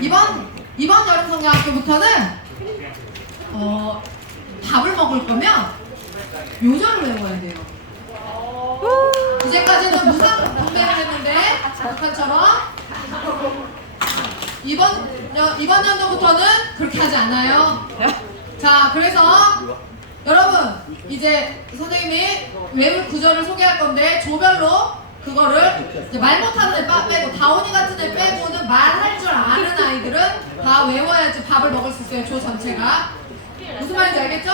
이번 여름성경학교부터는 밥을 먹을 거면 요절을 외워야 돼요. 이제까지는 무상 분배를 했는데 북한처럼 이번 연도부터는 그렇게 하지 않아요. 자, 그래서 여러분 이제 선생님이 외울 구절을 소개할 건데 조별로 그거를 이제 말 못하는 애 빼고 다온이 같은 애 빼고는 말할 줄 아는 아이들은 다 외워야지 밥을 먹을 수 있어요. 조 전체가. 무슨 말인지 알겠죠?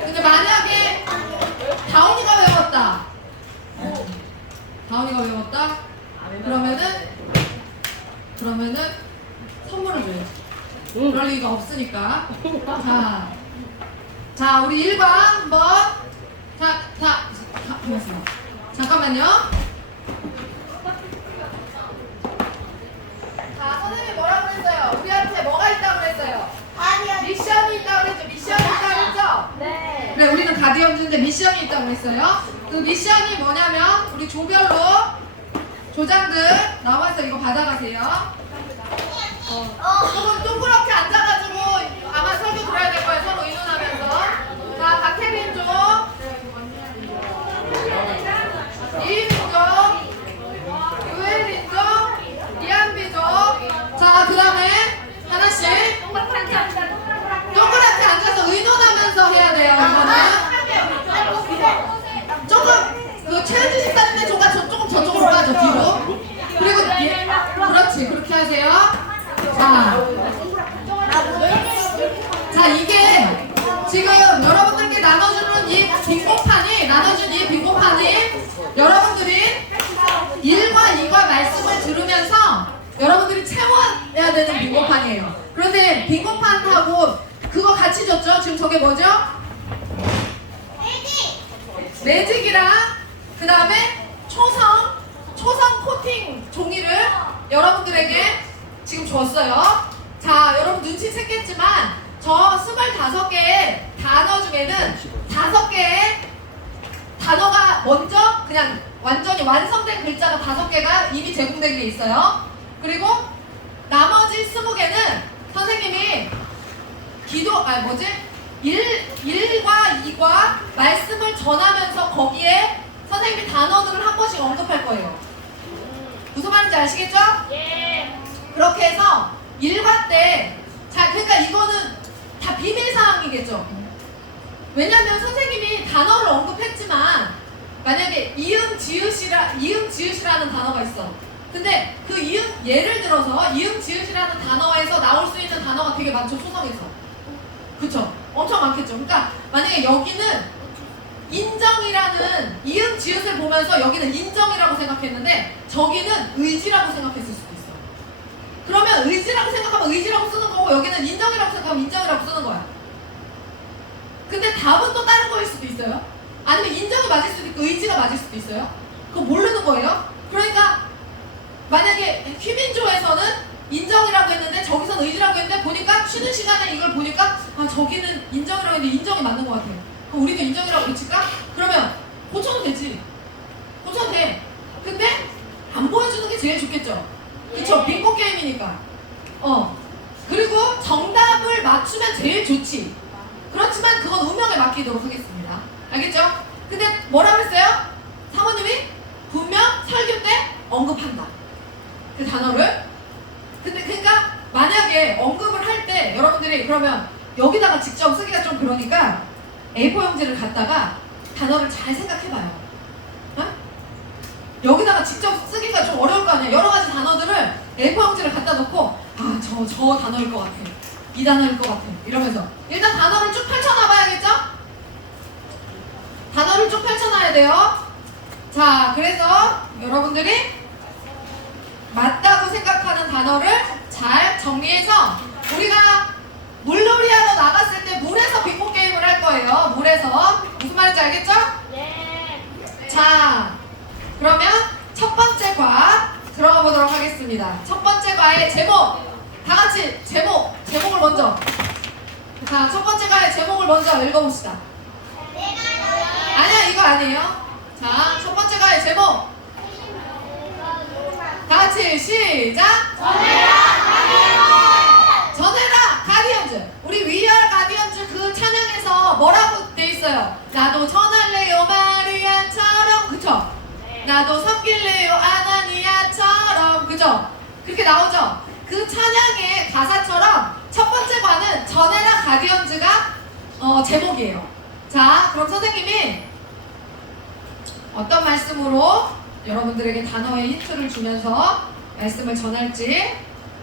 근데 만약에 다온이가 외웠다. 그러면은 선물을 줘요. 그럴 리가 없으니까. 자, 우리 1번 한번. 고맙습니다. 잠깐만요. 자, 선생님이 뭐라고 그랬어요? 우리한테 뭐가 있다고 그랬어요? 미션이 있다고 그랬죠? 미션이 있다고 그랬죠? 네. 네, 우리는 가디언즈인데 미션이 있다고 했어요. 그 미션이 뭐냐면 우리 조별로 조장들 나와서 이거 받아가세요. 조금 동그랗게 앉아가지고 아마 설교 들어야 될 거예요. 서로 의논하면서. 자, 박혜민 쪽, 이민 쪽, 유혜린 쪽, 이한비 쪽. 자, 그 다음에 하나씩 동그랗게 앉아서 의논하면서 해야 돼요. 이거는 조금 그 최은지 식사님의 조가 조금 저쪽으로 빠져 뒤로. 그리고 그렇지, 그렇게 하세요. 자, 이게 지금 여러분들께 나눠준 이 빙고판이 여러분들이 1과 2과 말씀을 들으면서 여러분들이 채워야 되는 빙고판이에요. 그런데 빙고판하고 그거 같이 줬죠? 지금 저게 뭐죠? 매직이랑 그 다음에 초성 코팅 종이를 여러분들에게 지금 줬어요. 자, 여러분 눈치챘겠지만 저 25개의 단어 중에는 5개의 단어가 먼저 그냥 완전히 완성된 글자가 5개가 이미 제공된 게 있어요. 그리고 나머지 20개는 선생님이 1과 2과 말씀을 전하면서 거기에 선생님이 단어들을 한 번씩 언급할 거예요. 무슨 말인지 아시겠죠? 예. 그렇게 해서 1과 때, 자, 그러니까 이거는 다 비밀사항이겠죠? 왜냐면 선생님이 단어를 언급했지만 만약에 이응 지읒이라는 단어가 있어. 근데 그 예를 들어서 이응 지읒이라는 단어에서 나올 수 있는 단어가 되게 많죠, 초성에서. 그쵸? 엄청 많겠죠? 그러니까 만약에 여기는 인정이라는 이응 지읒을 보면서 여기는 인정이라고 생각했는데 저기는 의지라고 생각했을 수도 있어. 그러면 의지라고 생각하면 의지라고 쓰는 거고 여기는 인정이라고 생각하면 인정이라고 쓰는 거야. 근데 답은 또 다른 거일 수도 있어요. 아니면 인정이 맞을 수도 있고 의지가 맞을 수도 있어요. 그거 모르는 거예요. 그러니까 만약에 휘민조에서는 인정이라고 했는데 저기서는 의지라고 했는데 보니까 쉬는 시간에 이걸 보니까 저기는 인정이라고 했는데 인정이 맞는 것 같아. 그럼 우리도 인정이라고 붙일까? 그러면 고쳐도 되지. 고쳐도 돼. 근데 안 보여주는 게 제일 좋겠죠. 그쵸? 빙고 게임이니까. 그리고 정답을 맞추면 제일 좋지. 그렇지만 그건 운명에 맡기도록 하겠습니다. 알겠죠? 근데 뭐라고 했어요? 사모님이 분명 설교 때 언급한다. 그 단어를. 근데 그러니까 만약에 언급을 할 때 여러분들이 그러면 여기다가 직접 쓰기가 좀 그러니까 A4 용지를 갖다가 단어를 잘 생각해봐요. 여기다가 직접 쓰기가 좀 어려울 거 아니에요. 여러 가지 단어들을 A4 용지를 갖다 놓고 저 단어일 것 같아. 이 단어일 것 같아. 이러면서 일단 단어를 쭉 펼쳐놔봐야겠죠? 단어를 쭉 펼쳐놔야 돼요. 자, 그래서 여러분들이 맞다고 생각하는 단어를 잘 정리해서 우리가 물놀이 하러 나갔을 때 물에서 빙고 게임을 할 거예요. 물에서. 무슨 말인지 알겠죠? 네. 자, 그러면 첫 번째 과 들어가 보도록 하겠습니다. 첫 번째 과의 제목. 다 같이 제목을 먼저. 자, 첫 번째 과의 제목을 먼저 읽어봅시다. 아니야, 이거 아니에요. 자, 첫 번째 과의 제목. 다 같이 시작! 전해라, 강해라. 나도 섞일래요 아나니아처럼. 그죠? 그렇게 나오죠? 그 찬양의 가사처럼 첫 번째 관은 전해라 가디언즈가 제목이에요. 자, 그럼 선생님이 어떤 말씀으로 여러분들에게 단어의 힌트를 주면서 말씀을 전할지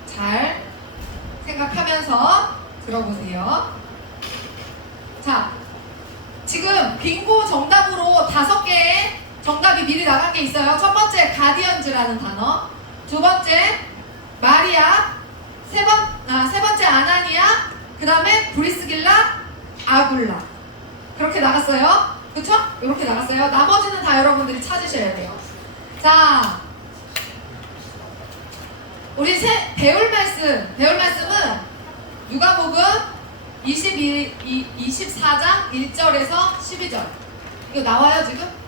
잘 생각하면서 들어보세요. 자, 지금 빙고 정답으로 5개의 정답이 미리 나간 게 있어요. 첫 번째 가디언즈라는 단어, 두 번째 마리아, 세 번째 아나니아, 그 다음에 브리스길라, 아굴라. 그렇게 나갔어요. 그쵸? 이렇게 나갔어요. 나머지는 다 여러분들이 찾으셔야 돼요. 자, 우리 배울 말씀은 누가복음 24장 1절에서 12절. 이거 나와요 지금?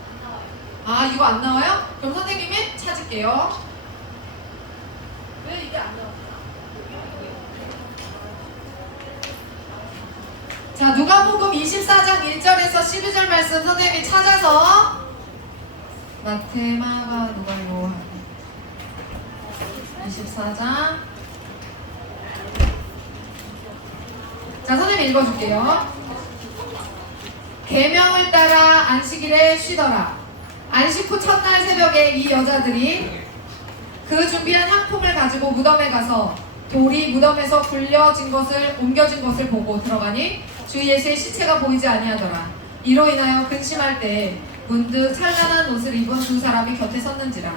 아, 이거 안 나와요? 그럼 선생님이 찾을게요. 왜 이게 안 나왔어요? 자, 누가복음 24장 1절에서 12절 말씀 선생님이 찾아서 마태, 마가, 누가, 요한 24장. 자, 선생님 읽어줄게요. 계명을 따라 안식일에 쉬더라. 안식 후 첫날 새벽에 이 여자들이 그 준비한 향품을 가지고 무덤에 가서 돌이 무덤에서 옮겨진 것을 보고 들어가니 주 예수의 시체가 보이지 아니하더라. 이로 인하여 근심할 때에 문득 찬란한 옷을 입은 두 사람이 곁에 섰는지라.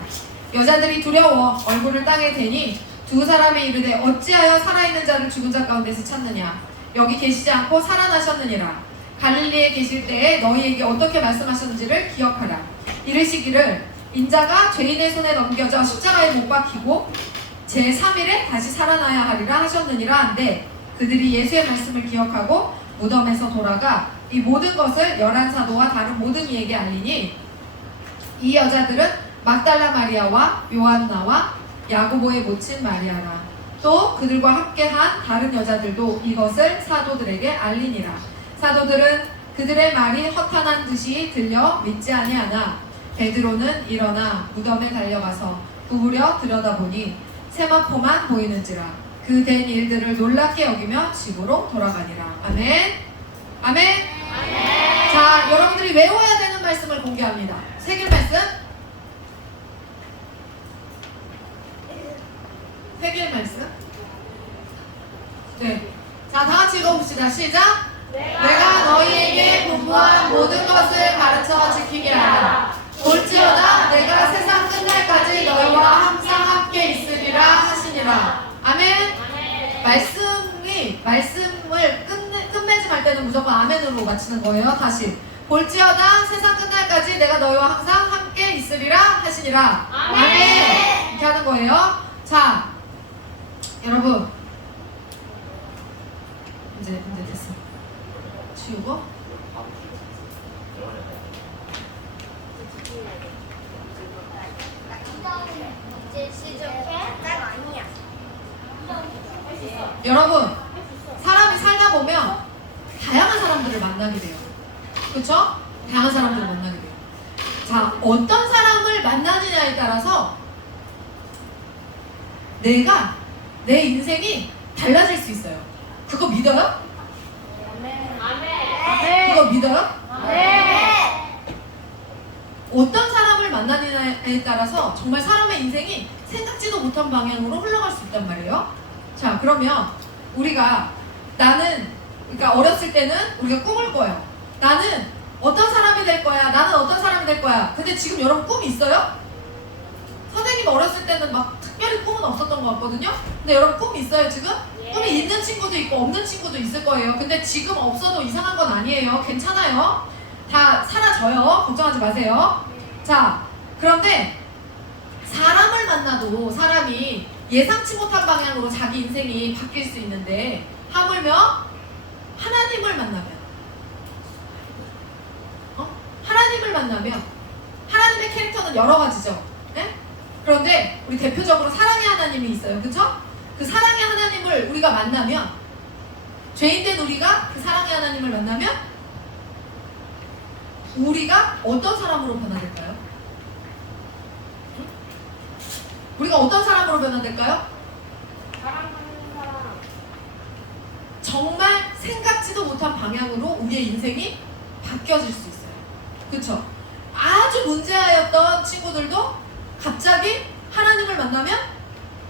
여자들이 두려워 얼굴을 땅에 대니 두 사람이 이르되 어찌하여 살아있는 자를 죽은 자 가운데서 찾느냐. 여기 계시지 않고 살아나셨느니라. 갈릴리에 계실 때에 너희에게 어떻게 말씀하셨는지를 기억하라. 이르시기를 인자가 죄인의 손에 넘겨져 십자가에 못 박히고 제3일에 다시 살아나야 하리라 하셨느니라 한데 그들이 예수의 말씀을 기억하고 무덤에서 돌아가 이 모든 것을 11사도와 다른 모든 이에게 알리니 이 여자들은 막달라 마리아와 요한나와 야고보의 모친 마리아라. 또 그들과 함께한 다른 여자들도 이것을 사도들에게 알리니라. 사도들은 그들의 말이 허탄한 듯이 들려 믿지 아니하나 베드로는 일어나 무덤에 달려가서 구부려 들여다보니 세마포만 보이는지라. 그 된 일들을 놀랍게 여기며 집으로 돌아가니라. 아멘. 아멘. 아멘. 자, 여러분들이 외워야 되는 말씀을 공개합니다. 새길 말씀. 새길 말씀. 네. 자, 다 같이 읽어봅시다. 시작. 내가 너희에게 분부한 모든 것을 가르쳐 지키게 하라. 볼지어다 내가 세상 끝날까지 너희와 항상 함께 있으리라 하시니라. 아멘. 말씀을 끝맺음 할 때는 무조건 아멘으로 마치는 거예요. 다시. 볼지어다 세상 끝날까지 내가 너희와 항상 함께 있으리라 하시니라. 아멘. 이렇게 하는 거예요. 자, 여러분. 이제 됐어. 치우고. 여러분, 사람이 살다 보면 다양한 사람들을 만나게 돼요. 그쵸? 다양한 사람들을 만나게 돼요. 자, 어떤 사람을 만나느냐에 따라서 내 인생이 달라질 수 있어요. 그거 믿어요? 그거 믿어요? 어떤 사람을 만나느냐에 따라서 정말 사람의 인생이 생각지도 못한 방향으로 흘러갈 수 있단 말이에요. 자, 그러면 그러니까 어렸을 때는 우리가 꿈을 꿔요. 나는 어떤 사람이 될 거야. 나는 어떤 사람이 될 거야. 근데 지금 여러분 꿈이 있어요? 선생님 어렸을 때는 막 특별히 꿈은 없었던 것 같거든요. 근데 여러분 꿈이 있어요 지금? 꿈이 있는 친구도 있고 없는 친구도 있을 거예요. 근데 지금 없어도 이상한 건 아니에요. 괜찮아요. 다 사라져요. 걱정하지 마세요. 자, 그런데 사람을 만나도 사람이 예상치 못한 방향으로 자기 인생이 바뀔 수 있는데 하물며 하나님을 만나면 하나님의 캐릭터는 여러 가지죠. 네? 그런데 우리 대표적으로 사랑의 하나님이 있어요. 그쵸? 그 사랑의 하나님을 우리가 만나면 죄인된 우리가 그 사랑의 하나님을 만나면 우리가 어떤 사람으로 변화될까요? 우리가 어떤 사람으로 변화될까요? 사랑하는 사람. 정말 생각지도 못한 방향으로 우리의 인생이 바뀌어질 수 있어요. 그쵸? 아주 문제아였던 친구들도 갑자기 하나님을 만나면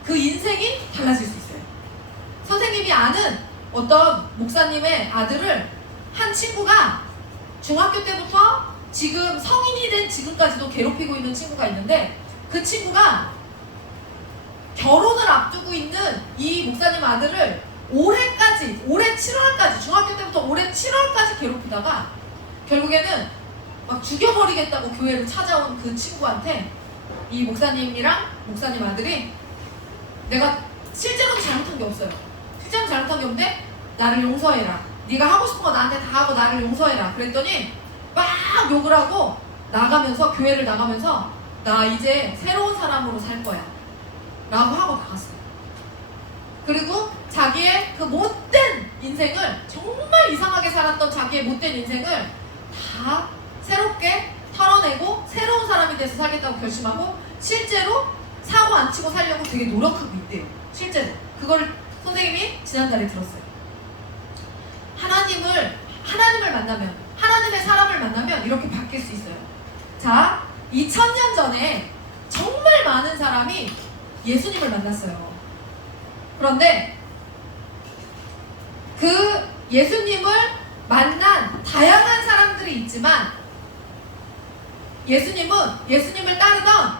그 인생이 달라질 수 있어요. 선생님이 아는 어떤 목사님의 아들을 한 친구가 중학교 때부터 지금 성인이 된 지금까지도 괴롭히고 있는 친구가 있는데, 그 친구가 결혼을 앞두고 있는 이 목사님 아들을 올해 7월까지, 중학교 때부터 올해 7월까지 괴롭히다가 결국에는 막 죽여버리겠다고 교회를 찾아온 그 친구한테 이 목사님이랑 목사님 아들이, 내가 실제로는 잘못한 게 없어요. 실제로는 잘못한 게 없는데 나를 용서해라. 네가 하고 싶은 거 나한테 다 하고 나를 용서해라. 그랬더니 막 욕을 하고 나가면서, 교회를 나가면서 나 이제 새로운 사람으로 살 거야 라고 하고 나갔어요. 그리고 자기의 그 못된 인생을, 정말 이상하게 살았던 자기의 못된 인생을 다 새롭게 털어내고 새로운 사람이 돼서 살겠다고 결심하고 실제로 사고 안 치고 살려고 되게 노력하고 있대요. 실제로. 그걸 선생님이 지난달에 들었어요. 하나님을 만나면, 하나님의 사람을 만나면 이렇게 바뀔 수 있어요. 자, 2000년 전에 정말 많은 사람이 예수님을 만났어요. 그런데 그 예수님을 만난 다양한 사람들이 있지만, 예수님을 따르던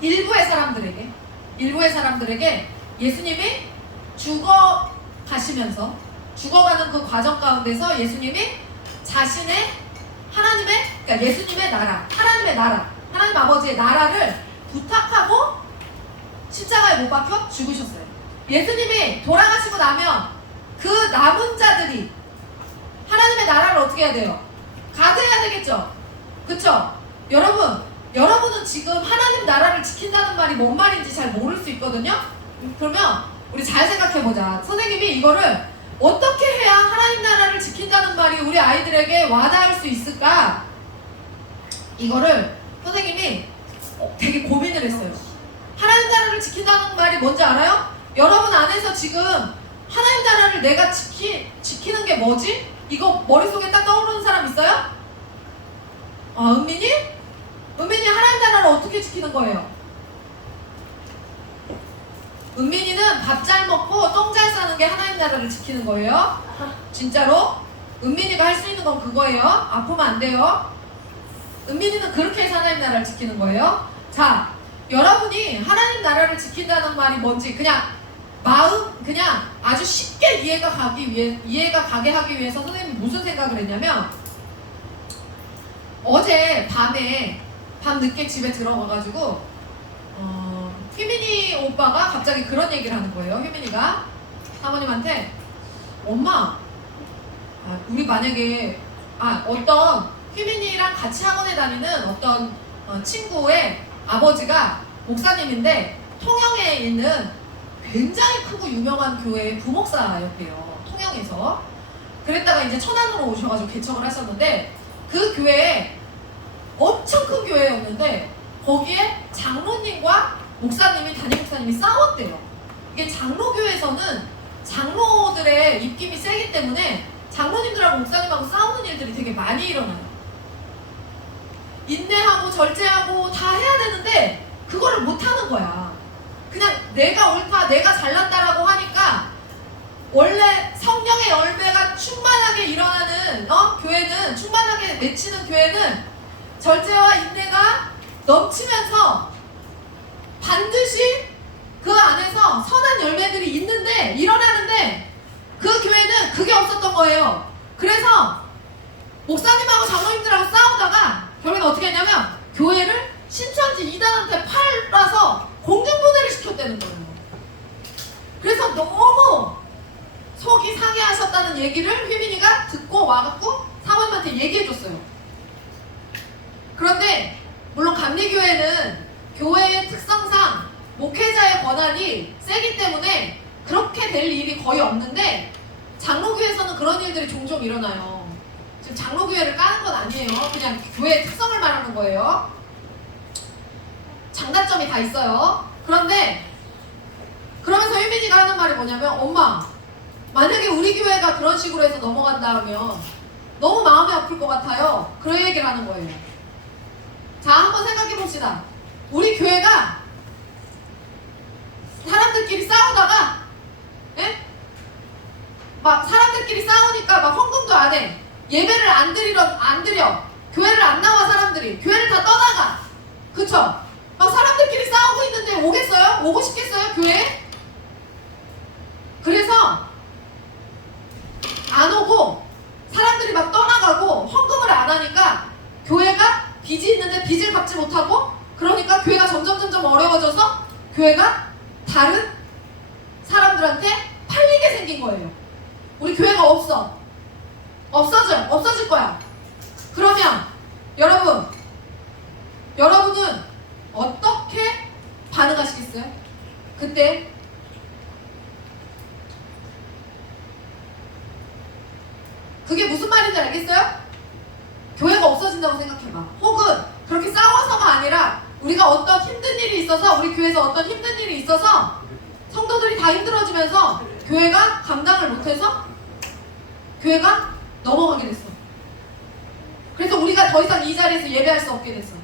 일부의 사람들에게 예수님이 죽어가는 그 과정 가운데서 예수님이 자신의 그러니까 예수님의 나라, 하나님 아버지의 나라를 부탁하고 십자가에 못 박혀 죽으셨어요. 예수님이 돌아가시고 나면 그 남은 자들이 하나님의 나라를 어떻게 해야 돼요? 가드해야 되겠죠? 그쵸? 여러분은 지금 하나님 나라를 지킨다는 말이 뭔 말인지 잘 모를 수 있거든요? 그러면 우리 잘 생각해보자. 선생님이 이거를 어떻게 해야 하나님 나라를 지킨다는 말이 우리 아이들에게 와닿을 수 있을까? 이거를 선생님이 되게 고민을 했어요. 하나님 나라를 지킨다는 말이 뭔지 알아요? 여러분 안에서 지금 하나님 나라를 내가 지키는 게 뭐지? 이거 머릿속에 딱 떠오르는 사람 있어요? 은민이? 은민이 하나님 나라를 어떻게 지키는 거예요? 은민이는 밥 잘 먹고 똥 잘 싸는 게 하나님 나라를 지키는 거예요. 진짜로? 은민이가 할 수 있는 건 그거예요. 아프면 안 돼요. 은민이는 그렇게 해서 하나님 나라를 지키는 거예요. 자, 여러분이 하나님 나라를 지킨다는 말이 뭔지 그냥 아주 쉽게 이해가 가게 하기 위해서 선생님이 무슨 생각을 했냐면, 어제 밤 늦게 집에 들어가가지고 휘민이 오빠가 갑자기 그런 얘기를 하는 거예요. 휘민이가 사모님한테, 엄마, 우리 만약에 어떤 휘민이랑 같이 학원에 다니는 어떤 친구의 아버지가 목사님인데 통영에 있는 굉장히 크고 유명한 교회의 부목사였대요. 통영에서. 그랬다가 이제 천안으로 오셔가지고 개척을 하셨는데, 그 교회에 엄청 큰 교회였는데 거기에 장로님과 담임 목사님이 싸웠대요. 이게 장로교에서는 장로들의 입김이 세기 때문에 장로님들하고 목사님하고 싸우는 일들이 되게 많이 일어나요. 인내하고 절제하고 다 해야 되는데 그거를 못하는 거야. 그냥 내가 옳다, 내가 잘난다라고 하니까, 원래 성령의 열매가 충만하게 일어나는 교회는, 충만하게 맺히는 교회는 절제와 인내가 넘치면서 반드시 그 안에서 선한 열매들이 일어나는데, 그 교회는 그게 없었던 거예요. 그래서 목사님하고 장로님들하고 싸우다가 결국엔 어떻게 했냐면 교회를 신천지 이단한테 팔아서 공중분해를 시켰다는 거예요. 그래서 너무 속이 상해하셨다는 얘기를 휘민이가 듣고 와갖고 사모님한테 얘기해줬어요. 그런데 물론 감리교회는 교회의 특성상 목회자의 권한이 세기 때문에 그렇게 될 일이 거의 없는데, 장로교회에서는 그런 일들이 종종 일어나요. 지금 장로교회를 까는 건 아니에요. 그냥 교회의 특성을 말하는 거예요. 장단점이 다 있어요. 그런데 그러면서 혜민이가 하는 말이 뭐냐면, 엄마, 만약에 우리 교회가 그런 식으로 해서 넘어간다면 너무 마음이 아플 것 같아요. 그런 얘기를 하는 거예요. 자, 한번 생각해 봅시다. 우리 교회가 사람들끼리 싸우다가, 예? 막 사람들끼리 싸우니까 막 헌금도 안 해. 예배를 안 드려. 교회를 안 나와 사람들이. 교회를 다 떠나가. 그쵸? 막 사람들끼리 싸우고 있는데 오겠어요? 오고 싶겠어요? 교회에? 그래서 안 오고 사람들이 막 떠나가고 헌금을 안 하니까 교회가 빚이 있는데 빚을 갚지 못하고, 그러니까 교회가 점점 어려워져서 교회가 다른 사람들한테 팔리게 생긴 거예요. 우리 교회가 없어질 거야. 그러면 여러분은 어떻게 반응하시겠어요? 그때 그게 무슨 말인지 알겠어요? 교회가 없어진다고 생각해봐. 혹은 그렇게 싸워서가 아니라 우리가 어떤 힘든 일이 있어서, 우리 교회에서 어떤 힘든 일이 있어서 성도들이 다 힘들어지면서 교회가 감당을 못해서 교회가 넘어가게 됐어. 그래서 우리가 더 이상 이 자리에서 예배할 수 없게 됐어.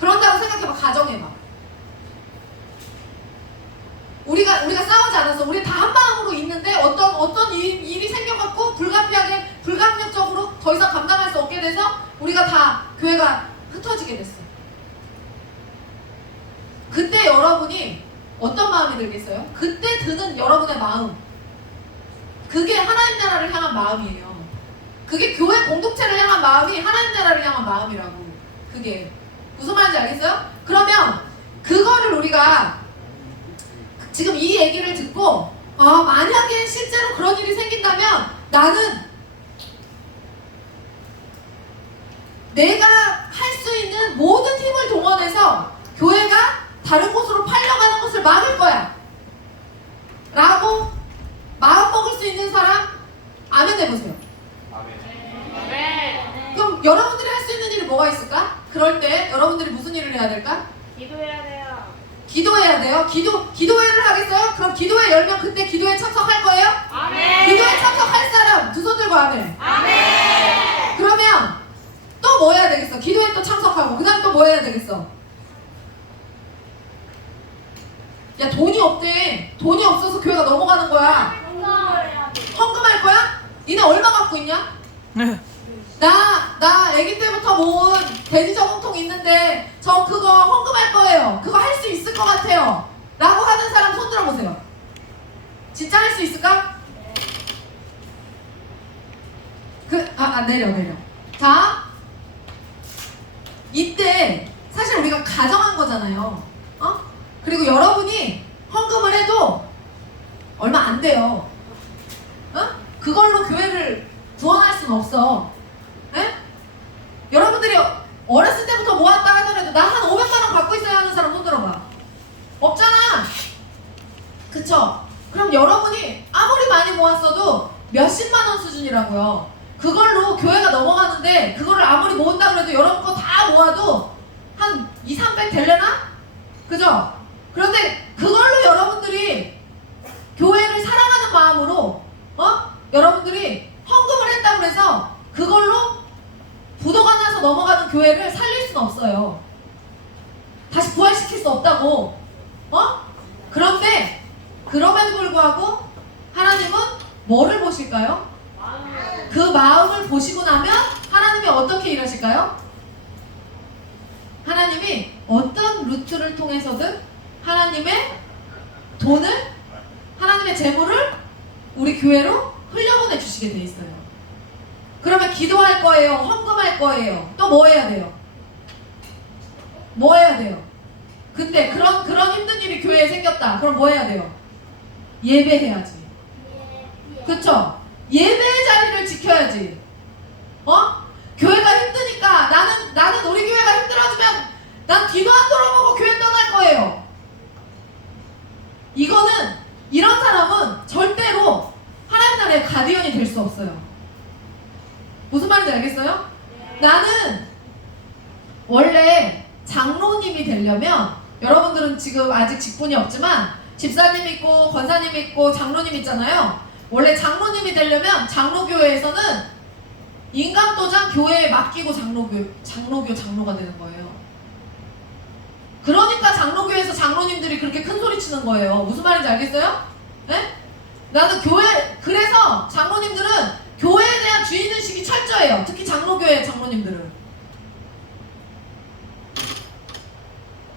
그런다고 생각해봐. 가정해봐. 우리가 싸우지 않았어. 우리 다 한 마음으로 있는데 어떤 일이 생겨갖고 불가항력적으로 더 이상 감당할 수 없게 돼서 우리가 다 교회가 흩어지게 됐어. 그때 여러분이 어떤 마음이 들겠어요? 그때 드는 여러분의 마음, 그게 하나님 나라를 향한 마음이에요. 그게 교회 공동체를 향한 마음이 하나님 나라를 향한 마음이라고. 그게 무슨 말인지 알겠어요? 그러면 그거를 우리가 지금 이 얘기를 듣고, 만약에 실제로 그런 일이 생긴다면 나는 내가 할 수 있는 모든 힘을 동원해서 교회가 다른 곳으로 팔려가는 것을 막을 거야 라고 마음 먹을 수 있는 사람 아멘 해보세요. 네. 그럼 여러분들이 할 수 있는 일이 뭐가 있을까? 그럴 때 여러분들이 무슨 일을 해야 될까? 기도해야 돼요. 기도해야 돼요. 기도회를 하겠어요? 그럼 기도회 열면 그때 기도회 참석할 거예요? 아멘. 기도회 참석할 사람 두 손 들고 아멘. 아멘. 그러면 또 뭐 해야 되겠어? 기도회 또 참석하고 그 다음 또 뭐 해야 되겠어? 야, 돈이 없대. 돈이 없어서 교회가 넘어가는 거야. 헌금할 거야? 니네 얼마 갖고 있냐? 나 아기 때부터 모은 돼지 저금통 있는데 저 그거 헌금할 거예요. 그거 할 수 있을 것 같아요. 라고 하는 사람 손 들어보세요. 진짜 할 수 있을까? 내려. 자, 이때 사실 우리가 가정한 거잖아요. 그리고 여러분이 헌금을 해도 얼마 안 돼요. 그걸로 교회를 구원할 수는 없어. 여러분들이 어렸을 때부터 모았다 하더라도 나 한 500만 원 갖고 있어야 하는 사람 손 들어봐. 없잖아. 그쵸? 그럼 여러분이 아무리 많이 모았어도 몇십만 원 수준이라고요. 그걸로 교회가 넘어가는데 그거를 아무리 모은다 그래도 여러분 거 다 모아도 한 2, 300 될래나? 그죠? 그런데 그걸로 여러분들이 교회를 사랑하는 마음으로 여러분들이 헌금을 했다고 해서 그걸로 부도가 나서 넘어가는 교회를 살릴 수는 없어요. 다시 부활시킬 수 없다고. 그런데 그럼에도 불구하고 하나님은 뭐를 보실까요? 그 마음을 보시고 나면 하나님이 어떻게 일하실까요? 하나님이 어떤 루트를 통해서든 하나님의 돈을, 하나님의 재물을 우리 교회로 흘려보내 주시게 돼 있어요. 그러면 기도할 거예요? 헌금할 거예요? 또 뭐 해야 돼요? 뭐 해야 돼요? 근데 그런 힘든 일이 교회에 생겼다. 그럼 뭐 해야 돼요? 예배해야지. 그쵸? 예배의 자리를 지켜야지. 교회가 힘드니까 나는 우리 교회가 힘들어지면 난 뒤도 안 돌아보고 교회 떠날 거예요. 이런 사람은 절대로 하나님 나라의 가디언이 될 수 없어요. 무슨 말인지 알겠어요? 나는 원래 장로님이 되려면 여러분들은 지금 아직 직분이 없지만 집사님 있고 권사님 있고 장로님 있잖아요. 원래 장로님이 되려면 장로교회에서는 인감도장 교회에 맡기고 장로가 되는 거예요. 그러니까 장로교회에서 장로님들이 그렇게 큰 소리 치는 거예요. 무슨 말인지 알겠어요? 네? 나는 그래서 장로님들은 교회에 대한 주인의식이 철저해요. 특히 장로교회 장로님들은.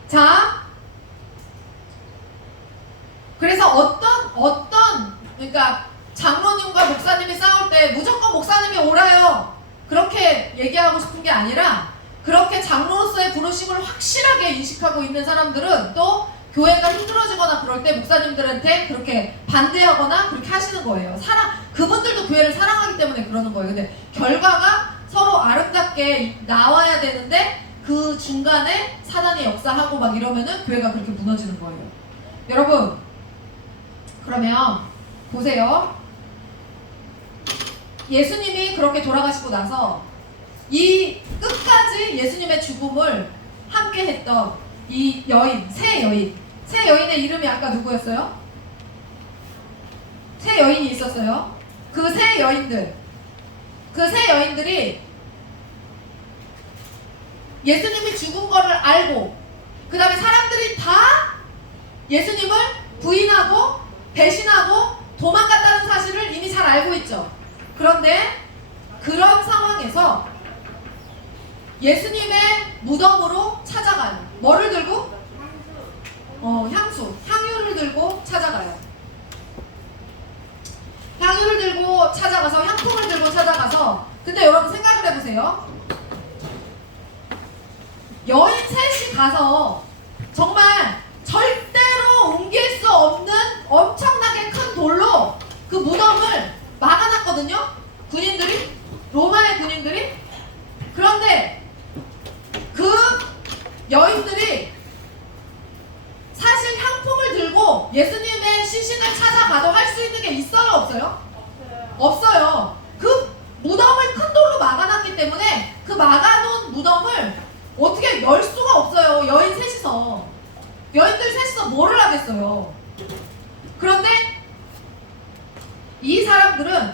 자, 그래서 그러니까 장로님과 목사님이 싸울 때 무조건 목사님이 옳아요, 그렇게 얘기하고 싶은 게 아니라, 그렇게 장로로서의 부르심을 확실하게 인식하고 있는 사람들은 또 교회가 힘들어지거나 그럴 때 목사님들한테 그렇게 반대하거나 그렇게 하시는 거예요. 그분들도 교회를 사랑하기 때문에 그러는 거예요. 근데 결과가 서로 아름답게 나와야 되는데 그 중간에 사단이 역사하고 막 이러면은 교회가 그렇게 무너지는 거예요. 여러분, 그러면 보세요. 예수님이 그렇게 돌아가시고 나서 이 끝까지 예수님의 죽음을 함께 했던 이 세 여인의 이름이 아까 누구였어요? 세 여인이 있었어요. 그 세 여인들이 예수님이 죽은 거를 알고, 그 다음에 사람들이 다 예수님을 부인하고 배신하고 도망갔다는 사실을 이미 잘 알고 있죠. 그런데 그런 상황에서 예수님의 무덤으로 찾아가요. 뭐를 들고? 향유를 들고 찾아가요. 향유를 들고 찾아가서, 향품을 들고 찾아가서, 근데 여러분 생각을 해보세요. 여인 셋이 가서 정말 절대로 옮길 수 없는 엄청나게 큰 돌로 그 무덤을 막아놨거든요. 로마의 군인들이. 그런데 그 여인들이 사실 향품을 들고 예수님의 시신을 찾아가도 할 수 있는 게 있어요, 없어요? 없어요. 그 무덤을 큰 돌로 막아놨기 때문에 그 막아놓은 무덤을 어떻게 열 수가 없어요. 여인들 셋이서 뭐를 하겠어요. 그런데 이 사람들은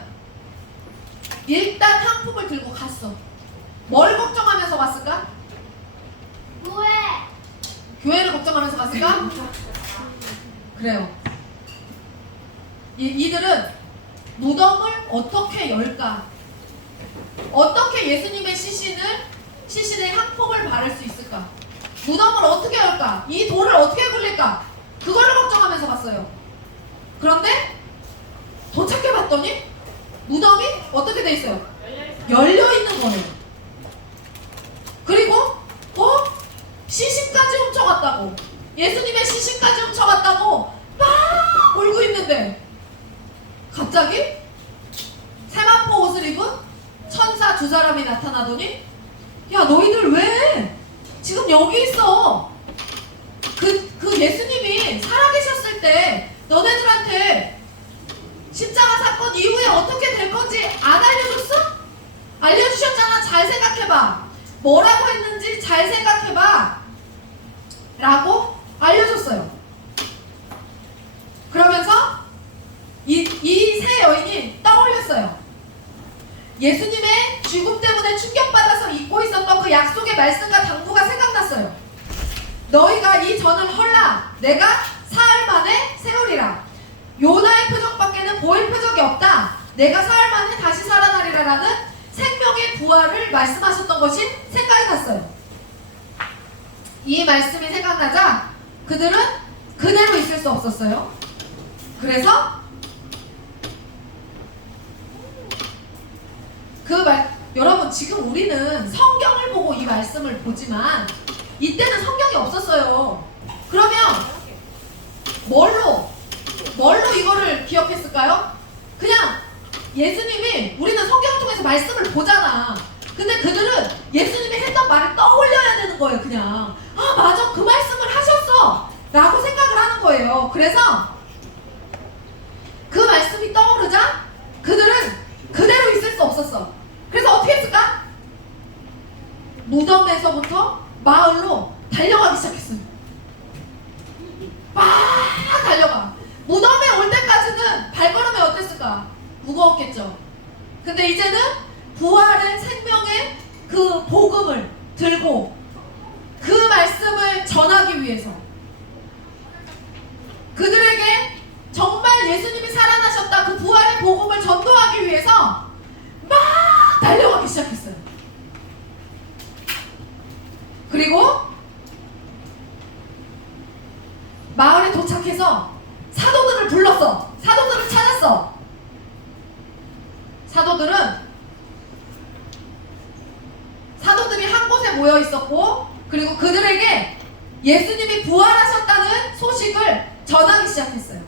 일단 향품을 들고 갔어. 뭘 걱정하면서 갔을까? 교회를 걱정하면서 갔을까? 그래요. 이들은 무덤을 어떻게 열까? 어떻게 예수님의 시신에 향품을 바를 수 있을까? 무덤을 어떻게 열까? 이 돌을 어떻게 굴릴까? 그거를 걱정하면서 갔어요. 그런데 도착해봤더니 무덤이 어떻게 돼 있어요? 열려 있는 거예요. 그리고 시신까지 훔쳐갔다고, 예수님의 시신까지 훔쳐갔다고 막 울고 있는데 갑자기 세마포 옷을 입은 천사 두 사람이 나타나더니, 야, 너희들 왜 지금 여기 있어? 그 예수님이 살아계셨을 때 너네들한테 십자가 사건 이후에 어떻게 될 건지 안 알려줬어? 알려주셨잖아. 잘 생각해봐. 뭐라고 했는지 잘 생각해봐 라고 알려줬어요. 그러면서 이 세 여인이 떠올렸어요. 예수님의 죽음 때문에 충격받아서 잊고 있었던 그 약속의 말씀과 당부가 생각났어요. 너희가 이 전을 헐라 내가 사흘 만에 세우리라. 요나의 표적밖에는 보일 표적이 없다. 내가 사흘 만에 다시 살아나리라 라는 생명의 부활을 말씀하셨던 것이 생각이 났어요. 이 말씀이 생각나자 그들은 그대로 있을 수 없었어요. 그래서 여러분, 지금 우리는 성경을 보고 이 말씀을 보지만 이때는 성경이 없었어요. 그러면 뭘로 이거를 기억했을까요? 그냥 예수님이, 우리는 성경을 통해서 말씀을 보잖아. 근데 그들은 예수님이 했던 말을 떠올려야 되는 거예요. 그냥 맞아, 그 말씀을 하셨어 라고 생각을 하는 거예요. 그래서 그 말씀이 떠오르자 그들은 그대로 있을 수 없었어. 그래서 어떻게 했을까? 무덤에서부터 마을로 달려가기 시작했어요. 막 달려가. 무덤에 올 때까지는 발걸음이 어땠을까? 무거웠겠죠. 근데 이제는 부활의 생명의 그 복음을 들고 그 말씀을 전하기 위해서, 그들에게 정말 예수님이 살아나셨다 그 부활의 복음을 전도하기 위해서 막 달려가기 시작했어요. 그리고 마을에 도착해서 사도들을 불렀어. 사도들을 찾았어. 사도들이 한 곳에 모여 있었고, 그리고 그들에게 예수님이 부활하셨다는 소식을 전하기 시작했어요.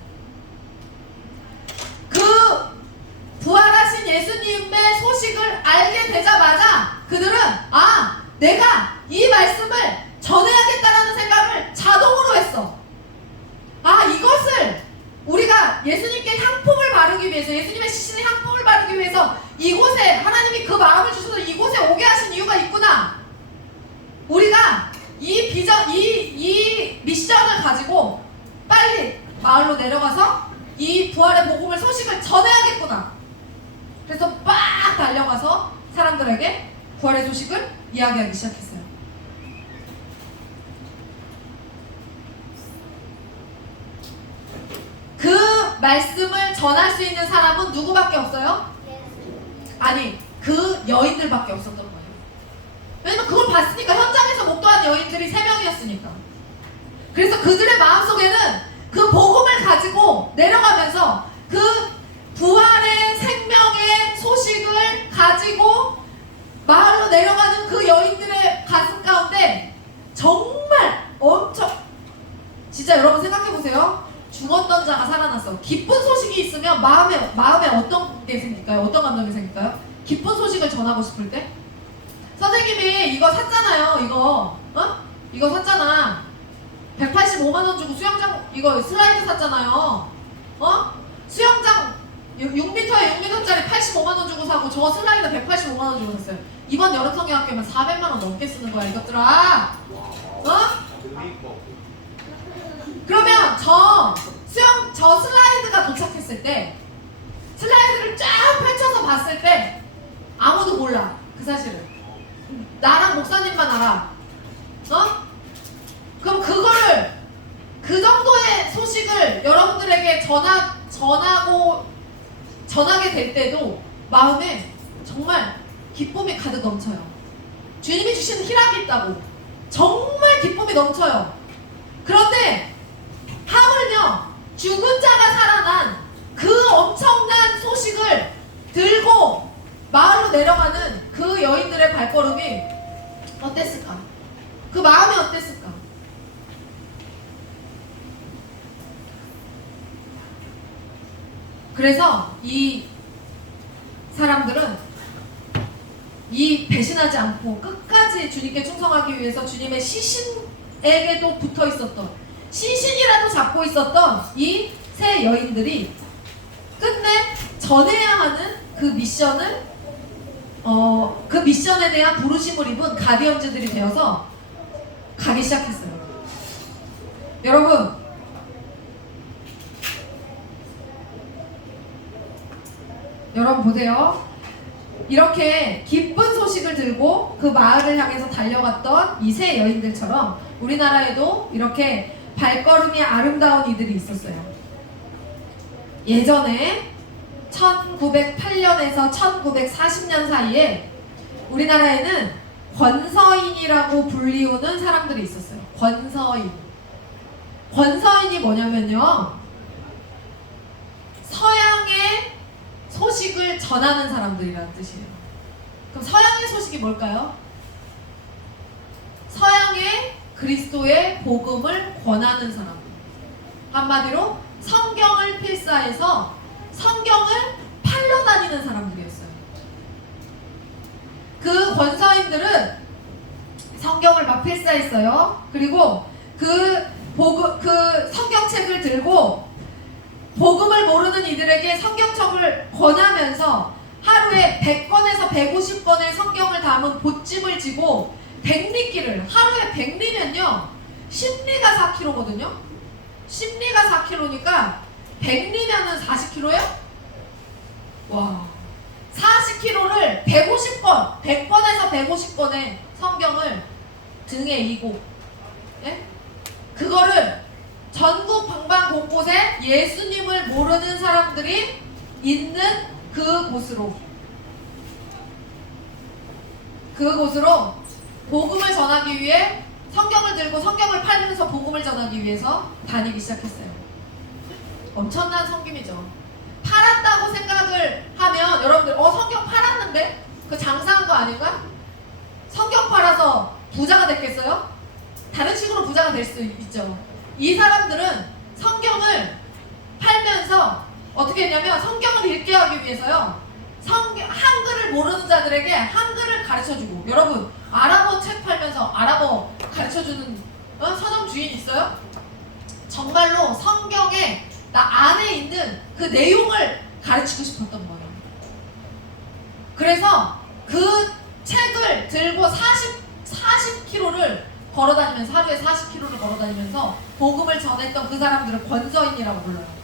그 부활하신 예수님의 소식을 알게 되자마자 그들은 내가 이 말씀을 전해야겠다라는 생각을 자동으로 했어. 이것을 우리가 예수님께 향품을 바르기 위해서, 예수님의 시신에 향품을 바르기 위해서 이곳에 하나님이 그 마음을 주셔서 이곳에 오게 하신 이유가 있구나. 우리가 이 비전, 이 미션을 가지고 빨리 마을로 내려가서 이 부활의 복음을 소식을 전해야겠구나. 그래서 막 달려가서 사람들에게 부활의 소식을 이야기하기 시작했어요. 그 말씀을 전할 수 있는 사람은 누구밖에 없어요? 아니, 그 여인들밖에 없었던 거예요. 왜냐면 그걸 봤으니까, 현장에서 목도한 여인들이 3명이었으니까. 그래서 그들의 마음속에는 그 복음을 가지고 내려가면서 그 부활의 생명의 소식을 가지고 마을로 내려가는 그 여인들의 가슴 가운데 정말 엄청, 진짜 여러분 생각해보세요. 죽었던 자가 살아났어. 기쁜 소식이 있으면 마음에 어떤 게 생길까요? 어떤 감정이 생길까요? 기쁜 소식을 전하고 싶을 때? 선생님이 이거 샀잖아요. 이거 샀잖아. 185만 원 주고 수영장 이거 슬라이드 샀잖아요. 수영장 6m에 6m짜리 85만 원 주고 사고 저거 슬라이드 185만 원 주고 샀어요. 이번 여름 성경학교면 400만 원 넘게 쓰는 거야, 이것들아. 그러면 저 슬라이드가 도착했을 때, 슬라이드를 쫙 펼쳐서 봤을 때 아무도 몰라, 그 사실을. 나랑 목사님만 알아. 그럼 그거를, 그 정도의 소식을 여러분들에게 전하게 될 때도 마음에 정말 기쁨이 가득 넘쳐요. 주님이 주신 희락이 있다고 정말 기쁨이 넘쳐요. 그런데 하물며 죽은 자가 살아난 그 엄청난 소식을 들고 마을로 내려가는 그 여인들의 발걸음이 어땠을까? 그 마음이 어땠을까? 그래서 이 사람들은 이 배신하지 않고 끝까지 주님께 충성하기 위해서 주님의 시신에게도 붙어 있었던, 시신이라도 잡고 있었던 이 세 여인들이 끝내 전해야 하는 그 미션을, 그 미션에 대한 부르심을 입은 가디언즈들이 되어서 가기 시작했어요. 여러분, 보세요. 이렇게 기쁜 소식을 들고 그 마을을 향해서 달려갔던 이 세 여인들처럼 우리나라에도 이렇게 발걸음이 아름다운 이들이 있었어요. 예전에 1908년에서 1940년 사이에 우리나라에는 권서인이라고 불리우는 사람들이 있었어요. 권서인이 뭐냐면요, 서양의 소식을 전하는 사람들이라는 뜻이에요. 그럼 서양의 소식이 뭘까요? 서양의 그리스도의 복음을 권하는 사람들. 한마디로 성경을 필사해서 성경을 팔러 다니는 사람들이었어요. 그 권서인들은 성경을 막 필사했어요. 그리고 그 성경책을 들고 복음을 모르는 이들에게 성경책을 권하면서 하루에 100권에서 150권의 성경을 담은 보찜을 지고 100리끼를 하루에 100리면요 심리가 4kg거든요. 심리가 4kg니까 100리면은 40kg예요? 와, 40kg를 150번, 100번에서 150번의 성경을 등에 이고, 예? 그거를 전국 방방 곳곳에 예수님을 모르는 사람들이 있는 그곳으로 복음을 전하기 위해 성경을 들고 성경을 팔면서 복음을 전하기 위해서 다니기 시작했어요. 엄청난 섬김이죠. 팔았다고 생각을 하면 여러분들 성경 팔았는데 그 장사한 거 아닌가? 성경 팔아서 부자가 됐겠어요? 다른 식으로 부자가 될 수 있죠. 이 사람들은 성경을 팔면서 어떻게 했냐면 성경을 읽게 하기 위해서요. 한글을 모르는 자들에게 한글을 가르쳐주고, 여러분 아랍어 책 팔면서 아랍어 가르쳐주는 서점 주인 있어요? 정말로 성경에 나 안에 있는 그 내용을 가르치고 싶었던 거예요. 그래서 그 책을 들고 40km를 걸어다니면서, 하루에 40km를 걸어다니면서 복음을 전했던 그 사람들을 권서인이라고 불러요.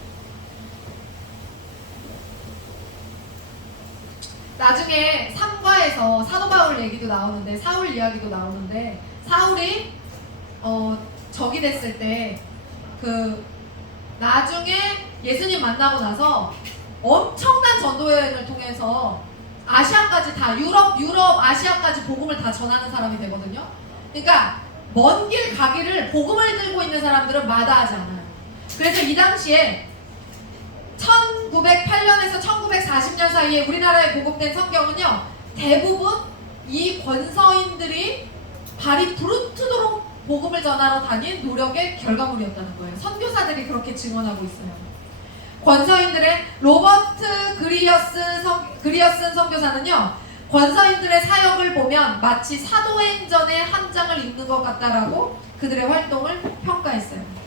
나중에 3과에서 사도 바울 얘기도 나오는데, 사울 이야기도 나오는데, 사울이 적이 됐을 때 나중에 예수님 만나고 나서 엄청난 전도 여행을 통해서 아시아까지 다 유럽, 아시아까지 복음을 다 전하는 사람이 되거든요. 그러니까 먼 길 가기를 복음을 들고 있는 사람들은 마다하지 않아요. 그래서 이 당시에 1908년에서 1940년 사이에 우리나라에 보급된 성경은요, 대부분 이 권서인들이 발이 부르트도록 복음을 전하러 다닌 노력의 결과물이었다는 거예요. 선교사들이 그렇게 증언하고 있어요. 권서인들의 로버트 그리어슨 선교사는요, 권서인들의 사역을 보면 마치 사도행전의 한 장을 읽는 것 같다라고 그들의 활동을 평가했어요.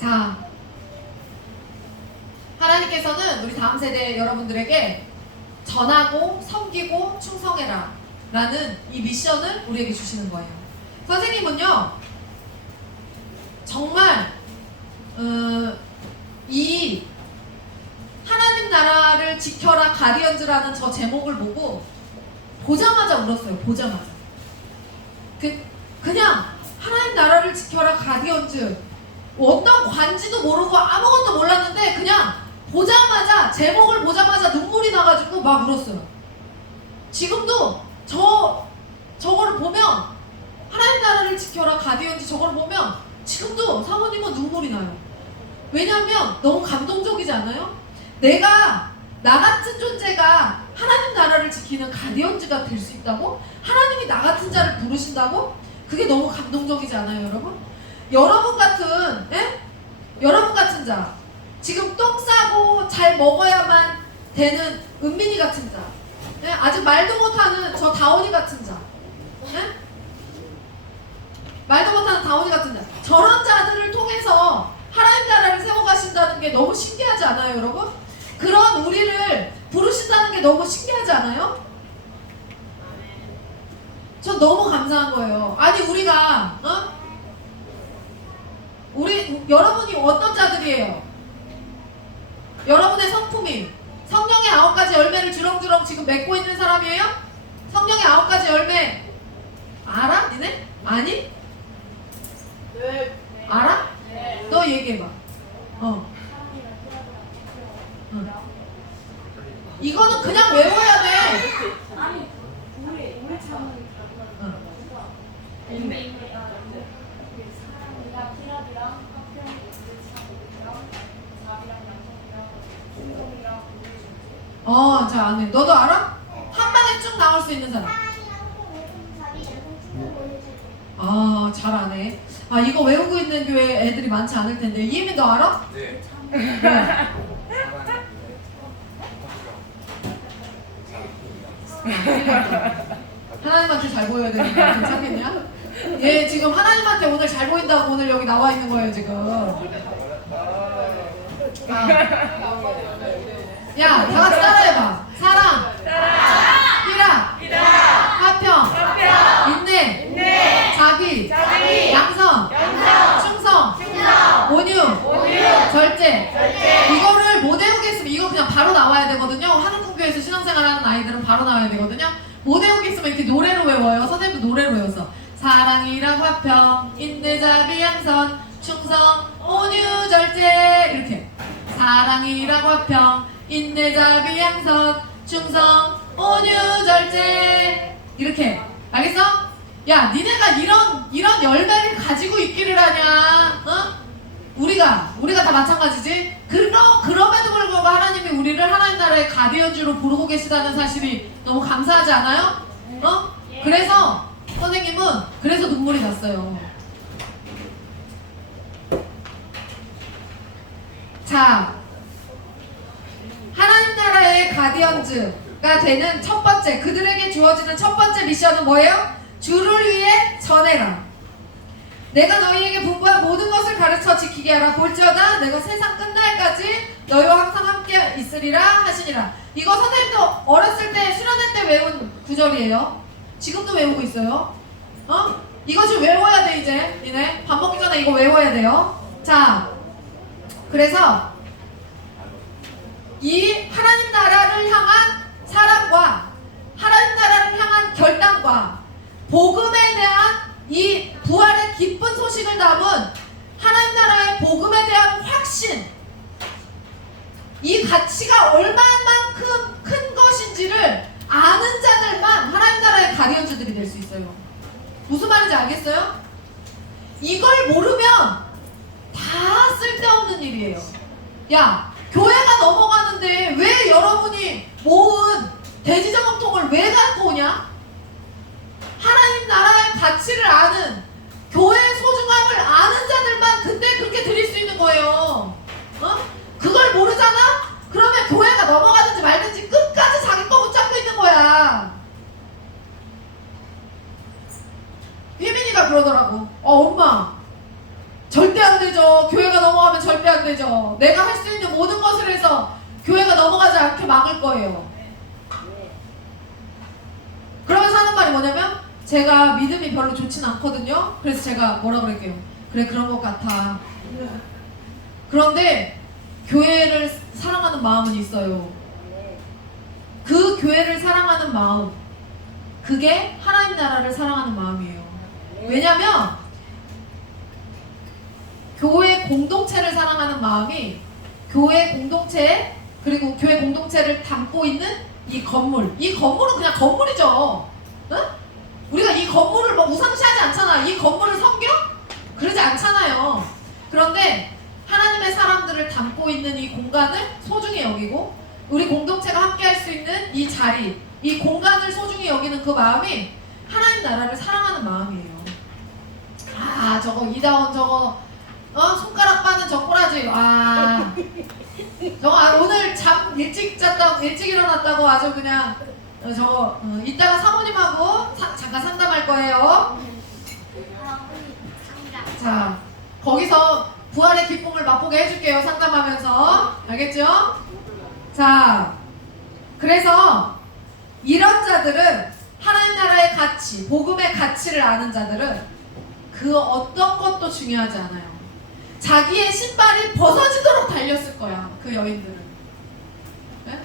자, 하나님께서는 우리 다음 세대 여러분들에게 전하고 섬기고 충성해라 라는 이 미션을 우리에게 주시는 거예요. 선생님은요, 정말 이 하나님 나라를 지켜라 가디언즈라는 저 제목을 보고 보자마자 울었어요. 보자마자. 그냥 하나님 나라를 지켜라 가디언즈, 어떤 관지도 모르고 아무것도 몰랐는데 그냥 보자마자, 제목을 보자마자 눈물이 나가지고 막 울었어요. 지금도 저거를 보면, 하나님 나라를 지켜라 가디언즈 저거를 보면 지금도 사모님은 눈물이 나요. 왜냐하면 너무 감동적이지 않아요? 나 같은 존재가 하나님 나라를 지키는 가디언즈가 될 수 있다고? 하나님이 나 같은 자를 부르신다고? 그게 너무 감동적이지 않아요, 여러분? 여러분 같은 자, 지금 똥 싸고 잘 먹어야만 되는 은민이 같은 자, 아직 말도 못하는 저 다원이 같은 자, 말도 못하는 다원이 같은 자, 저런 자들을 통해서 하나님 나라를 세워가신다는 게 너무 신기하지 않아요, 여러분? 그런 우리를 부르신다는 게 너무 신기하지 않아요? 전 너무 감사한 거예요. 아니 우리가 여러분이 어떤 자들이에요? 여러분의 성품이 성령의 9가지 열매를 주렁주렁 지금 맺고 있는 사람이에요? 성령의 9가지 열매 알아? 니네? 아니? 네. 알아? 네. 너 얘기해봐. 이거는 그냥 외워야 돼. 아니, 우리 참은 사랑이랑 피랍이랑 화평, 참이랑 자비랑 양성이랑 순종이랑 자, 안 해. 너도 알아? 한 방에 쭉 나올 수 있는 사람. 잘 안 해. 이거 외우고 있는 교회 애들이 많지 않을 텐데. 이혜민 너 알아? 네. 네. 하나님한테 잘 보여야 되니까 괜찮겠냐? 얘 지금 하나님한테 오늘 잘 보인다고 오늘 여기 나와 있는 거예요, 지금. 야, 다 같이 따라해봐. 사랑. 자비, 양선, 충성, 온유, 절제. 이거를 못 외우겠으면 이거 그냥 바로 나와야 되거든요. 한국교회에서 신앙생활하는 아이들은 바로 나와야 되거든요. 못 외우겠으면 이렇게 노래로 외워요. 선생님도 노래로 외워서 사랑이랑 화평, 인내, 자비, 양선, 충성, 온유, 절제. 이렇게 사랑이랑 화평, 인내, 자비, 양선, 충성, 온유, 절제. 이렇게. 알겠어? 야, 니네가 이런 열매를 가지고 있기를 하냐? 어? 우리가 다 마찬가지지. 그럼에도 불구하고 하나님이 우리를 하나님 나라의 가디언주로 부르고 계시다는 사실이 너무 감사하지 않아요? 어? 그래서 선생님은 그래서 눈물이 났어요. 자, 하나님 나라의 가디언즈가 되는 첫 번째, 그들에게 주어지는 첫 번째 미션은 뭐예요? 주를 위해 전해라. 내가 너희에게 분부한 모든 것을 가르쳐 지키게 하라. 볼지어다 내가 세상 끝날까지 너희와 항상 함께 있으리라 하시니라. 이거 선생님도 어렸을 때 수련회 때 외운 구절이에요. 지금도 외우고 있어요. 어? 이거 좀 외워야 돼. 이제 니네 밥 먹기 전에 이거 외워야 돼요. 자, 그래서 이 하나님 나라를 향한 사랑과 하나님 나라를 향한 결단과 복음에 대한 이 부활의 기쁜 소식을 담은 하나님 나라의 복음에 대한 확신, 이 가치가 얼마만큼 큰 것인지를 아는 자들만 하나님 나라의 가디언즈들이 될 수 있어요. 무슨 말인지 알겠어요? 이걸 모르면 다 쓸데없는 일이에요. 야, 교회가 넘어가는데 왜 여러분이 모은 대지저금통을 왜 갖고 오냐? 하나님 나라의 가치를 아는, 교회의 소중함을 아는 자들만 그때 그렇게 드릴 수 있는 거예요. 어? 그걸 모르잖아? 그러면 교회가 넘어가든지 말든지 끝까지 자기 거 붙잡고 있는 거야. 휘민이가 그러더라고. 엄마 절대 안 되죠. 교회가 넘어가면 절대 안 되죠. 내가 할 수 있는 모든 것을 해서 교회가 넘어가지 않게 막을 거예요. 그러면서 하는 말이 뭐냐면, 제가 믿음이 별로 좋진 않거든요. 그래서 제가 뭐라 그럴게요. 그래, 그런 것 같아. 그런데 교회를 사랑하는 마음은 있어요. 그 교회를 사랑하는 마음, 그게 하나님 나라를 사랑하는 마음이에요. 왜냐면 교회 공동체를 사랑하는 마음이 교회 공동체, 그리고 교회 공동체를 담고 있는 이 건물은 그냥 건물이죠. 응? 우리가 이 건물을 뭐 우상시하지 않잖아. 이 건물을 섬겨? 그러지 않잖아요. 그런데 하나님의 사람들을 담고 있는 이 공간을 소중히 여기고, 우리 공동체가 함께 할 수 있는 이 자리, 이 공간을 소중히 여기는 그 마음이 하나님 나라를 사랑하는 마음이에요. 아, 저거 이다원 저거 손가락 빠는 저 꼬라지. 저거 오늘 잠 일찍 일어났다고 아주 그냥 저거 이따가 사모님하고 잠깐 상담할 거예요. 자, 거기서 부활의 기쁨을 맛보게 해줄게요. 상담하면서. 알겠죠? 자, 그래서 이런 자들은 하나님 나라의 가치, 복음의 가치를 아는 자들은 그 어떤 것도 중요하지 않아요. 자기의 신발이 벗어지도록 달렸을 거야. 그 여인들은. 네?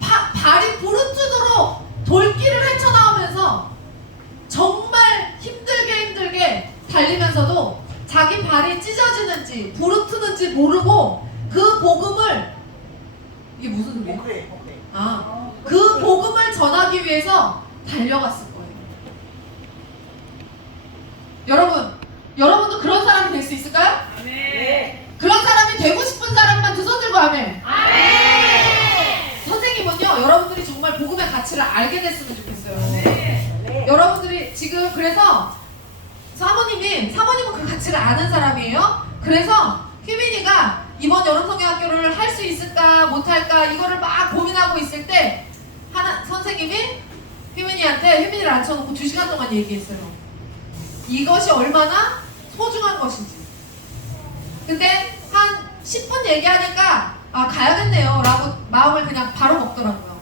발이 부르트도록 돌길을 헤쳐나오면서 정말 힘들게 달리면서도 자기 발이 찢어지는지 부르트는지 모르고 그 복음을, 이게 무슨 소리야? 그 복음을 전하기 위해서 달려갔을 거예요. 여러분도 그런 사람이 될 수 있을까요? 네. 그런 사람이 되고 싶은 사람만 두 손 들고 아멘. 선생님은요, 여러분들이 정말 복음의 가치를 알게 됐으면 좋겠어요. 네. 여러분들이 지금, 그래서 사모님은 그 가치를 아는 사람이에요. 그래서 휘민이가 이번 여름성경학교를 할 수 있을까 못할까 이거를 막 고민하고 있을 때 선생님이 휘민이를 앉혀놓고 2시간 동안 얘기했어요. 이것이 얼마나 소중한 것인지. 근데 한 10분 얘기하니까 가야겠네요 라고 마음을 그냥 바로 먹더라고요.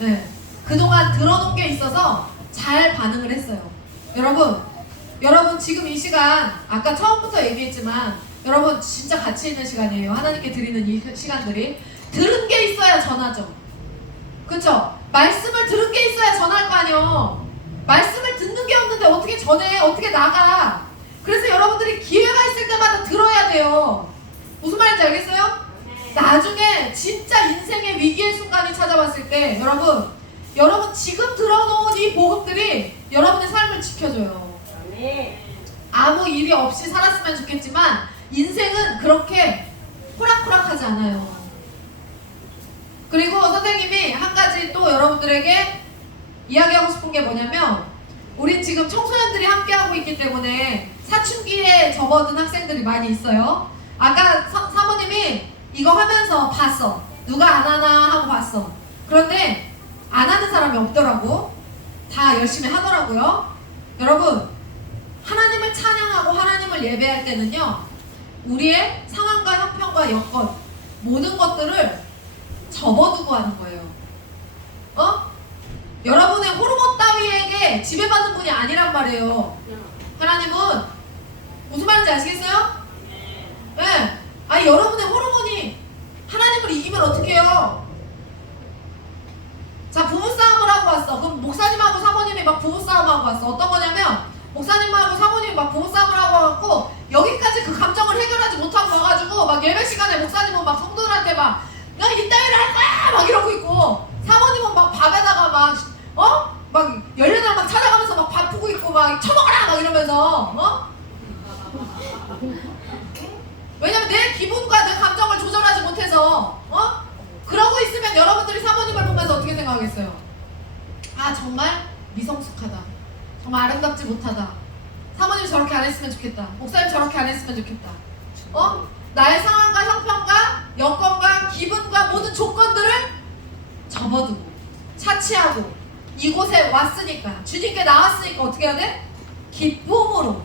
네. 그동안 들어놓은 게 있어서 잘 반응을 했어요. 여러분 지금 이 시간 아까 처음부터 얘기했지만 여러분 진짜 가치 있는 시간이에요. 하나님께 드리는 이 시간들이 들은 게 있어야 전하죠. 그쵸? 말씀을 들은 게 있어야 전할 거 아니에요. 말씀을 듣는 게 없는데 어떻게 전해? 어떻게 나가? 그래서 여러분들이 기회가 있을 때마다 들어야 돼요. 무슨 말인지 알겠어요? 나중에 진짜 인생의 위기의 순간이 찾아왔을 때 여러분 지금 들어놓은 이 복음들이 여러분의 삶을 지켜줘요. 아무 일이 없이 살았으면 좋겠지만 인생은 그렇게 호락호락하지 않아요. 그리고 선생님이 한 가지 또 여러분들에게 이야기하고 싶은 게 뭐냐면 우리 지금 청소년들이 함께하고 있기 때문에 사춘기에 접어든 학생들이 많이 있어요. 아까 사모님이 이거 하면서 봤어. 누가 안 하나 하고 봤어. 그런데 안 하는 사람이 없더라고. 다 열심히 하더라고요. 여러분 하나님을 찬양하고 하나님을 예배할 때는요 우리의 상황과 형편과 여건 모든 것들을 접어두고 하는 거예요. 여러분의 호르몬 따위에게 지배받는 분이 아니란 말이에요. 하나님은 무슨 말인지 아시겠어요? 네. 아니 여러분의 호르몬이 하나님을 이기면 어떻게 해요? 자, 부부싸움을 하고 왔어. 그럼 목사님하고 사모님이 막 부부싸움하고 왔어. 어떤 거냐면 목사님하고 사모님이 막 부부싸움을 하고 와갖고 여기까지 그 감정을 해결하지 못하고 와가지고 막 예배 시간에 목사님은 막 성도들한테 막 야 이따위를 할 거야! 막 이러고 있고 사모님은 막 밥에다가 막 열려날 막 찾아가면서 막 밥 푸고 있고 막 쳐먹어라! 막 이러면서 왜냐면 내 기분과 내 감정을 조절하지 못해서 그러고 있으면 여러분들이 사모님을 보면서 어떻게 생각하겠어요? 아 정말 미성숙하다. 정말 아름답지 못하다. 사모님 저렇게 안 했으면 좋겠다. 목사님 저렇게 안 했으면 좋겠다. 나의 상황과 형편과 여건과 기분과 모든 조건들을 접어두고 차치하고 이곳에 왔으니까 주님께 나왔으니까 어떻게 해야 돼? 기쁨으로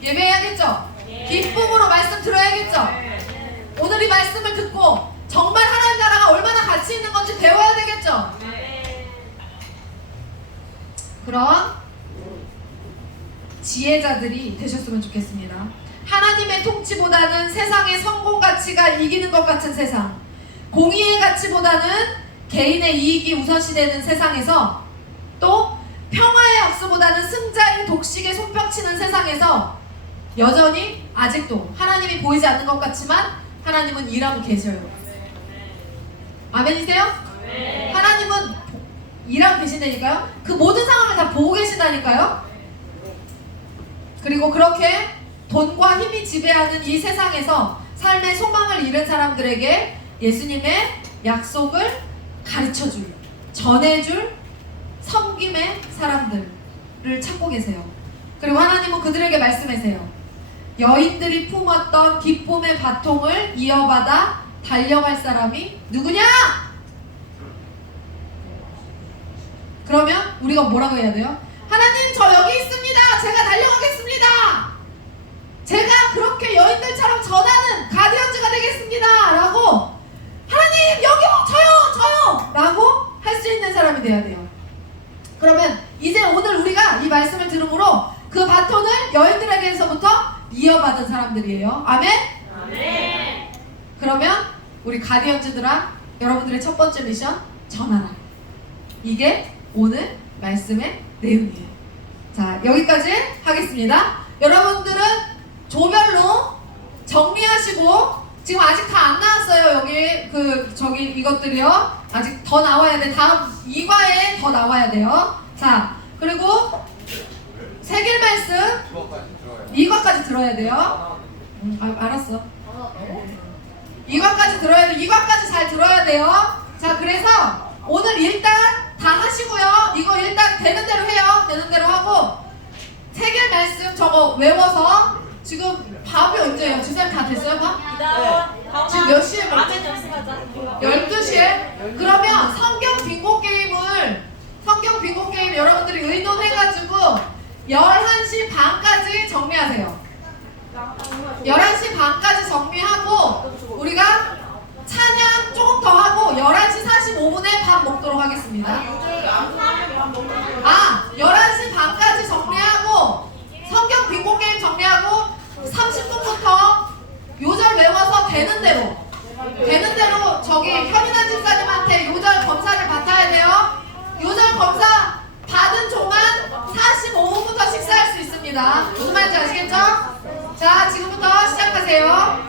예배해야겠죠? 기쁨으로 말씀 들어야겠죠? 오늘 이 말씀을 듣고 정말 하나님 나라가 얼마나 가치 있는 건지 배워야 되겠죠? 그런 지혜자들이 되셨으면 좋겠습니다. 하나님의 통치보다는 세상의 성공 가치가 이기는 것 같은 세상, 공의의 가치보다는 개인의 이익이 우선시되는 세상에서, 또 평화의 악수보다는 승자의 독식에 손뼉치는 세상에서 여전히 아직도 하나님이 보이지 않는 것 같지만 하나님은 일하고 계셔요. 아멘이세요? 하나님은 일하고 계신다니까요. 그 모든 상황을 다 보고 계신다니까요. 그리고 그렇게 돈과 힘이 지배하는 이 세상에서 삶의 소망을 잃은 사람들에게 예수님의 약속을 가르쳐줄, 전해줄 섬김의 사람들을 찾고 계세요. 그리고 하나님은 그들에게 말씀하세요. 여인들이 품었던 기쁨의 바통을 이어받아 달려갈 사람이 누구냐? 그러면 우리가 뭐라고 해야 돼요? 하나님 저 여기 있습니다. 제가 달려가겠습니다. 제가 그렇게 여인들처럼 전하는 가디언즈가 되겠습니다. 라고 하나님 여기요 저요 라고 할 수 있는 사람이 돼야 돼요. 그러면 이제 오늘 우리가 이 말씀을 들음으로 그 바톤을 여인들에게서부터 이어받은 사람들이에요. 아멘? 아멘. 그러면 우리 가디언즈들아, 여러분들의 첫 번째 미션 전하라. 이게 오늘 말씀의 내용이에요. 자, 여기까지 하겠습니다. 여러분들은 조별로 정리하시고, 지금 아직 다 안 나왔어요. 여기 이것들이요. 아직 더 나와야 돼. 다음 2과에 더 나와야 돼요. 자, 그리고 세길 말씀 2과까지 들어야 돼요. 알았어. 2과까지 들어야 돼. 2과까지 잘 들어야 돼요. 자, 그래서 오늘 일단 다 하시고요. 이거 일단 되는 대로 해요. 되는 대로 하고 세길 말씀 저거 외워서. 지금 밥이 언제예요? 주사님 다 됐어요? 밥? 지금 몇 시에 먹지? 12시에? 그러면 성경 빙고 게임 여러분들이 의논해가지고 11시 반까지 정리하세요. 11시 반까지 정리하고 우리가 찬양 조금 더 하고 11시 45분에 밥 먹도록 하겠습니다. 11시 반까지 정리하고 됩니다. 무슨 말인지 아시겠죠? 자, 지금부터 시작하세요.